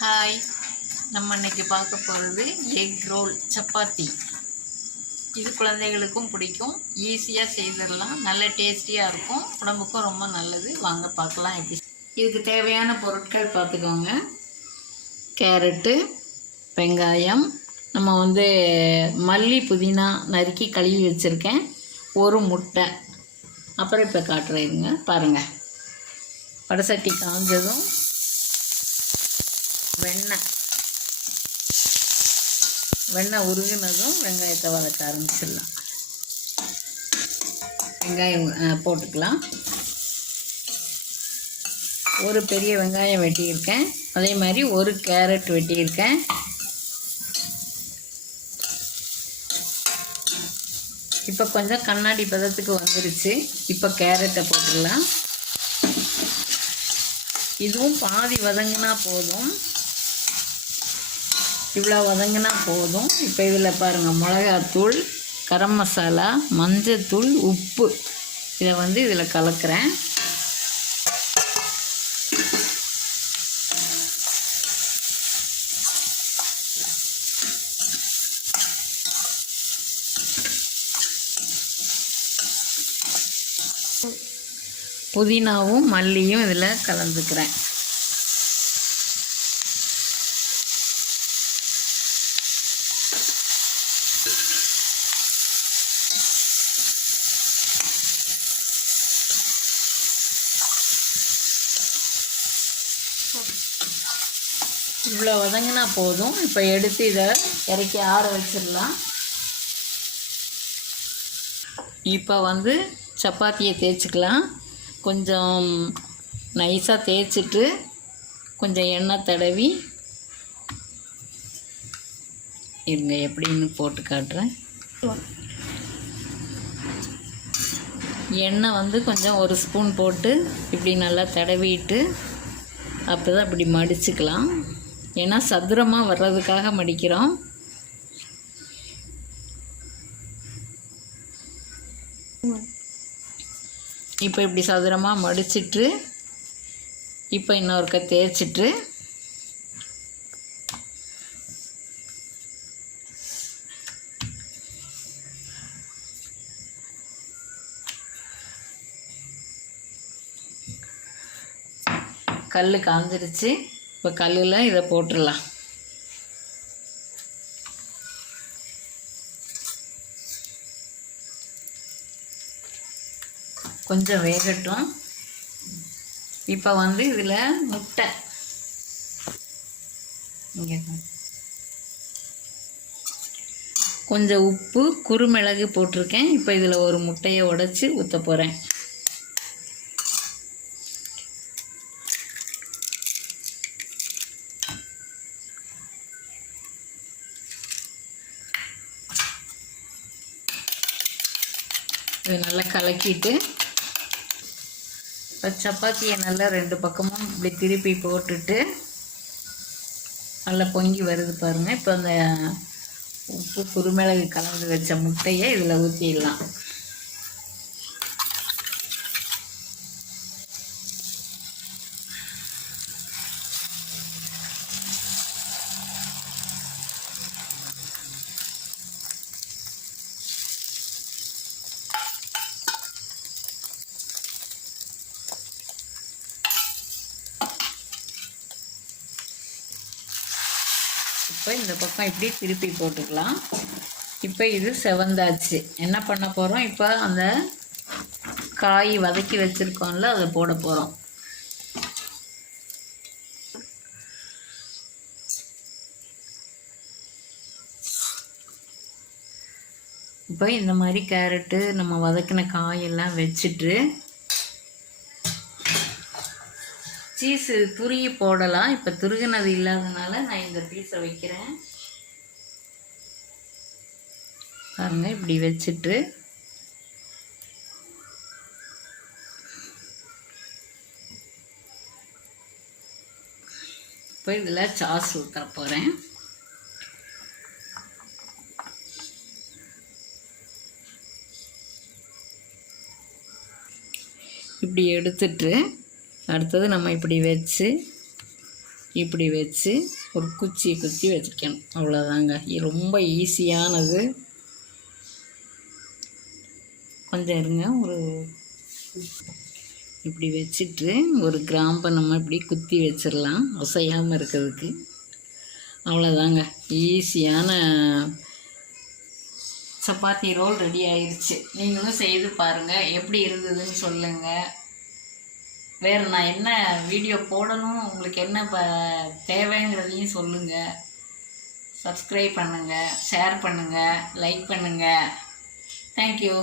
Hi, நம்ம இன்னைக்கு பார்க்க போகிறது எக் ரோல் சப்பாத்தி. இது குழந்தைகளுக்கும் பிடிக்கும், ஈஸியாக செய்திடலாம், நல்ல டேஸ்டியாக இருக்கும், உடம்புக்கும் ரொம்ப நல்லது. வாங்க பார்க்கலாம் எப்படி. இதுக்கு தேவையான பொருட்கள் பார்த்துக்கோங்க. கேரட்டு, வெங்காயம், நம்ம மல்லி புதினா நறுக்கி கழுவி வச்சுருக்கேன், ஒரு முட்டை. அப்புறம் இப்போ காட்டுறேங்க பாருங்கள். வடசட்டி காஞ்சதும் வெண்ணெய் உருகினதும் வெங்காயத்தை வதக்க ஆரம்பிச்சிடலாம். வெங்காயம் போட்டுக்கலாம். ஒரு பெரிய வெங்காயம் வெட்டியிருக்கேன், அதே மாதிரி ஒரு கேரட் வெட்டியிருக்கேன். இப்போ கொஞ்சம் கண்ணாடி பதத்துக்கு வந்துருச்சு. இப்போ கேரட்டை போட்டுடலாம். இதுவும் பாதி வதங்கினா போதும், இவ்வளோ வதங்கினா போதும். இப்போ இதில் பாருங்கள், மிளகாத்தூள், கரம் மசாலா, மஞ்சத்தூள், உப்பு இதை இதில் கலக்கிறேன். புதினாவும் மல்லியும் இதில் கலந்துக்கிறேன். இவ்வளோ வதங்கினா போதும். இப்போ எடுத்து இதை இறக்கி ஆற வச்சிடலாம். இப்போ சப்பாத்தியை தேய்ச்சிக்கலாம். கொஞ்சம் நைஸாக தேய்ச்சிட்டு கொஞ்சம் எண்ணெய் தடவி இருங்க, எப்படின்னு போட்டு காட்டுறேன். எண்ணெய் கொஞ்சம் ஒரு ஸ்பூன் போட்டு இப்படி நல்லா தடவிட்டு அப்போ தான் இப்படி மடிச்சுக்கலாம். ஏன்னா சதுரமாக வர்றதுக்காக மடிக்கிறோம். இப்போ இப்படி சதுரமாக மடிச்சிட்டு இப்போ இன்னொருக்க தேய்ச்சிட்டு கல் காஞ்சிருச்சு. இப்போ கல்லில் இதை போட்டுடலாம். கொஞ்சம் வேகட்டும். இப்போ இதில் முட்டை, கொஞ்சம் உப்பு, குறுமிளகு போட்டிருக்கேன். இப்போ இதில் ஒரு முட்டையை உடைச்சி ஊற்ற போகிறேன். இது நல்லா கலக்கிட்டு இப்போ சப்பாத்தியை நல்லா ரெண்டு பக்கமும் இப்படி திருப்பி போட்டுட்டு நல்லா பொங்கி வருது பாருங்கள். இப்போ அந்த உப்பு குறுமிளகு கலந்து வச்ச முட்டையை இதில் ஊற்றிடலாம். இப்போ இந்த பக்கம் இப்படி திருப்பி போட்டுக்கலாம். இப்போ இது செவந்தாச்சு. என்ன பண்ண போகிறோம், இப்போ அந்த காய் வதக்கி வச்சுருக்கோம்ல அதை போட போகிறோம். இப்போ இந்த மாதிரி கேரட்டு நம்ம வதக்கின காயெல்லாம் வச்சுட்டு சீஸு துருகி போடலாம். இப்போ துருகினது இல்லாதனால நான் இந்த பீஸை வைக்கிறேன். பாருங்கள், இப்படி வச்சுட்டு இப்போ இதில் சாஸ் ஊற்ற போகிறேன். இப்படி எடுத்துட்டு அடுத்தது நம்ம இப்படி வச்சு இப்படி வச்சு ஒரு குச்சி குத்தி வச்சுக்கணும். அவ்வளோதாங்க. ரொம்ப ஈஸியானது. கொஞ்சம் இருங்க. இப்படி வச்சுட்டு ஒரு கிராம்பை நம்ம இப்படி குத்தி வச்சிடலாம் ஒசையாமல் இருக்கிறதுக்கு. அவ்வளோதாங்க. ஈஸியான சப்பாத்தி ரோல் ரெடி ஆயிடுச்சு. நீங்களும் செய்து பாருங்கள், எப்படி இருந்ததுன்னு சொல்லுங்கள். வேறு நான் என்ன வீடியோ போடணும், உங்களுக்கு என்ன தேவைங்கிறதையும் சொல்லுங்கள். சப்ஸ்கிரைப் பண்ணுங்கள், ஷேர் பண்ணுங்கள், லைக் பண்ணுங்கள். தேங்க்யூ.